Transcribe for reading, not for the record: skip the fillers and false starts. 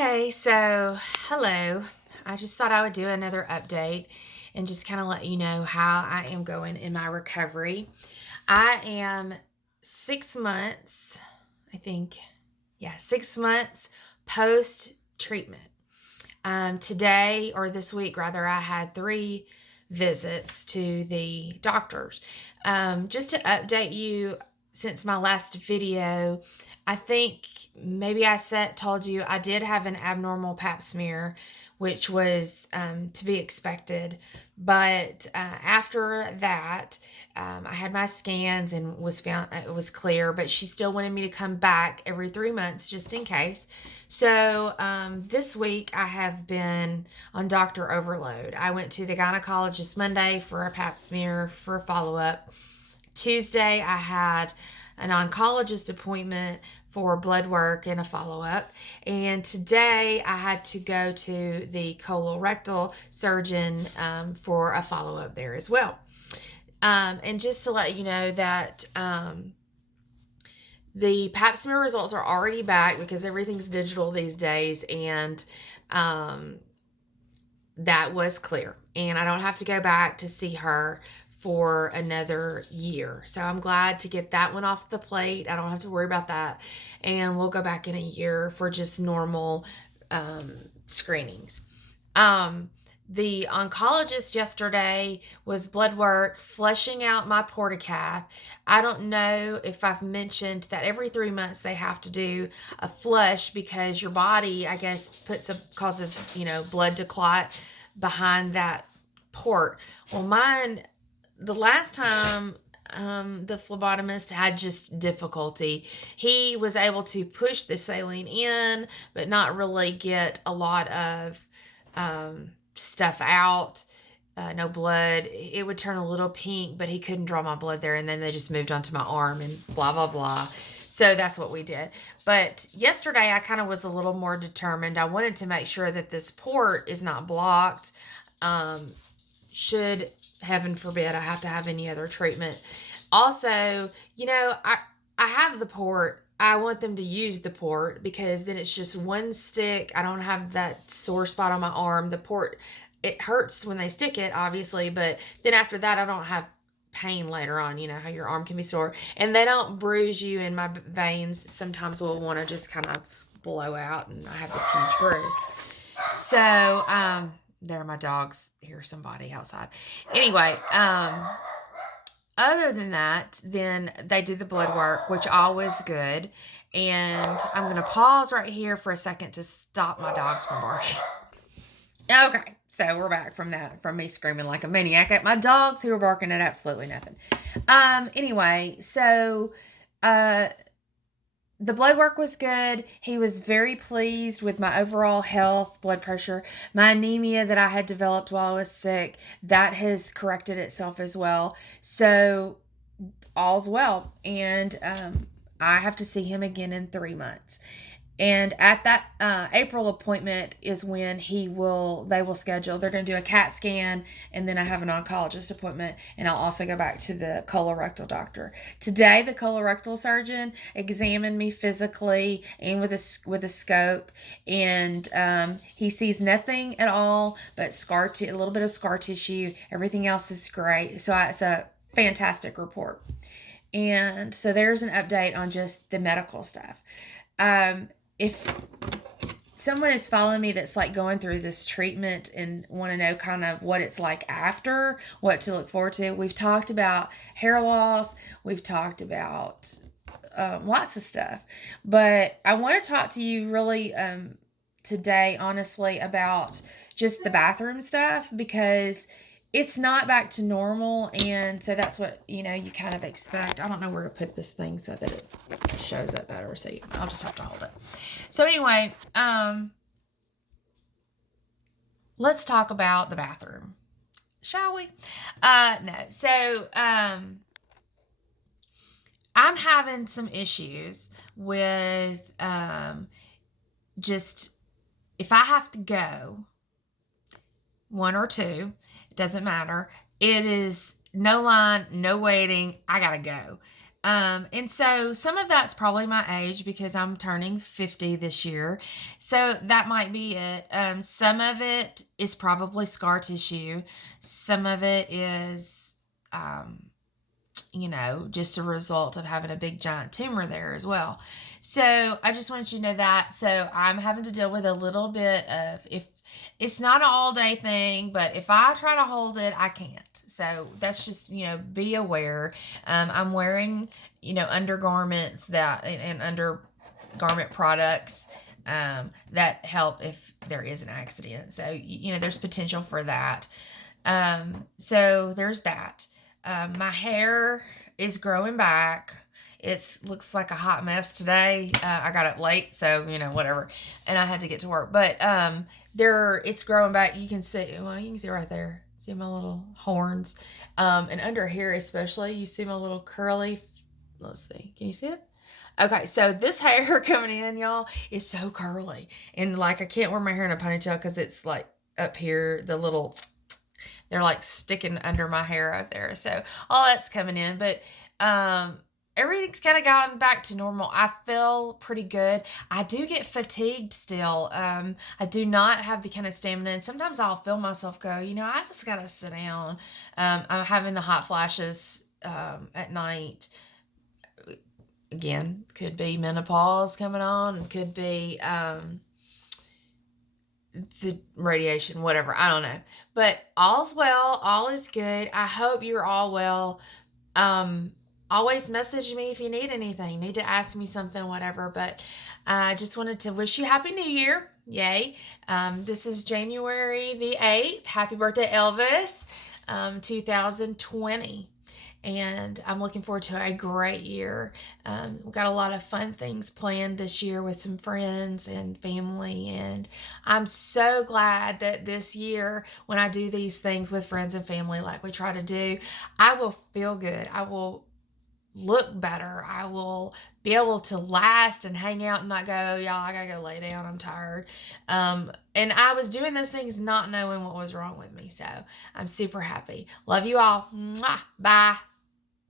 Okay, so hello. I just thought I would do another update and just kind of let you know how I am going in my recovery. I am 6 months, I think, 6 months post treatment. Today, or this week rather, I had 3 visits to the doctors. Just to update you, since my last video, I think maybe told you I did have an abnormal pap smear, which was to be expected. But after that, I had my scans and was found it was clear. But she still wanted me to come back every 3 months just in case. So this week I have been on doctor overload. I went to the gynecologist Monday for a pap smear for a follow up. Tuesday I had an oncologist appointment for blood work and a follow-up. And today I had to go to the colorectal surgeon for a follow-up there as well. And just to let you know that the pap smear results are already back because everything's digital these days, and that was clear. And I don't have to go back to see her for another year. So I'm glad to get that one off the plate. I don't have to worry about that. And we'll go back in a year for just normal screenings. The oncologist yesterday was blood work, flushing out my portacath. I don't know if I've mentioned that every 3 months they have to do a flush because your body, I guess, causes, blood to clot behind that port. Well, mine, the last time the phlebotomist had just difficulty. He was able to push the saline in, but not really get a lot of stuff out. No blood. It would turn a little pink, but he couldn't draw my blood there. And then they just moved on to my arm and blah, blah, blah. So that's what we did. But yesterday I kind of was a little more determined. I wanted to make sure that this port is not blocked. Should, heaven forbid, I have to have any other treatment. Also, I have the port. I want them to use the port because then it's just one stick. I don't have that sore spot on my arm. The port, it hurts when they stick it, obviously, but then after that, I don't have pain later on. You know how your arm can be sore. And they don't bruise you, and my veins sometimes will want to just kind of blow out, and I have this huge bruise. So, there, my dogs hear somebody outside. Anyway, other than that, then they do the blood work, which always good. And I'm going to pause right here for a second to stop my dogs from barking. Okay, so we're back from me screaming like a maniac at my dogs who are barking at absolutely nothing. Anyway, so the blood work was good. He was very pleased with my overall health, blood pressure. My anemia that I had developed while I was sick, that has corrected itself as well. So all's well. And I have to see him again in 3 months. And at that April appointment is when they will schedule. They're going to do a CAT scan, and then I have an oncologist appointment, and I'll also go back to the colorectal doctor. Today, the colorectal surgeon examined me physically and with a scope, and he sees nothing at all but a little bit of scar tissue. Everything else is great. So it's a fantastic report. And so there's an update on just the medical stuff. If someone is following me that's like going through this treatment and want to know kind of what it's like after, what to look forward to, we've talked about hair loss, we've talked about lots of stuff, but I want to talk to you really today, honestly, about just the bathroom stuff, because it's not back to normal, and so that's what you kind of expect. I don't know where to put this thing so that it shows up better, so I'll just have to hold it. So anyway, let's talk about the bathroom, shall we? No. So I'm having some issues with just if I have to go, one or two, it doesn't matter. It is no line, no waiting. I gotta go. And so some of that's probably my age because I'm turning 50 this year. So that might be it. Some of it is probably scar tissue. Some of it is, just a result of having a big giant tumor there as well. So I just wanted you to know that. So I'm having to deal with a little bit of, if it's not an all day thing, but if I try to hold it, I can't. So that's just, be aware. I'm wearing, undergarments and undergarment products that help if there is an accident. So, there's potential for that. So there's that. My hair is growing back. It looks like a hot mess today. I got up late, so whatever, and I had to get to work. But it's growing back. You can see. Well, you can see right there. See my little horns, and under here especially, you see my little curly. Let's see. Can you see it? Okay, so this hair coming in, y'all, is so curly, and like I can't wear my hair in a ponytail because it's like up here. They're like sticking under my hair up there. So all that's coming in, but everything's kind of gotten back to normal. I feel pretty good. I do get fatigued still. I do not have the kind of stamina, and sometimes I'll feel myself go, I just gotta sit down. I'm having the hot flashes at night. Again, could be menopause coming on, could be the radiation, whatever. I don't know. But all's well, all is good. I hope you're all well. Always message me if you need anything, need to ask me something, whatever. But I just wanted to wish you Happy New Year. Yay. This is January the 8th. Happy birthday, Elvis, 2020. And I'm looking forward to a great year. We've got a lot of fun things planned this year with some friends and family. And I'm so glad that this year, when I do these things with friends and family like we try to do, I will feel good. I will look better. I will be able to last and hang out and not go, y'all, I gotta go lay down. I'm tired. And I was doing those things not knowing what was wrong with me. So I'm super happy. Love you all. Mwah. Bye.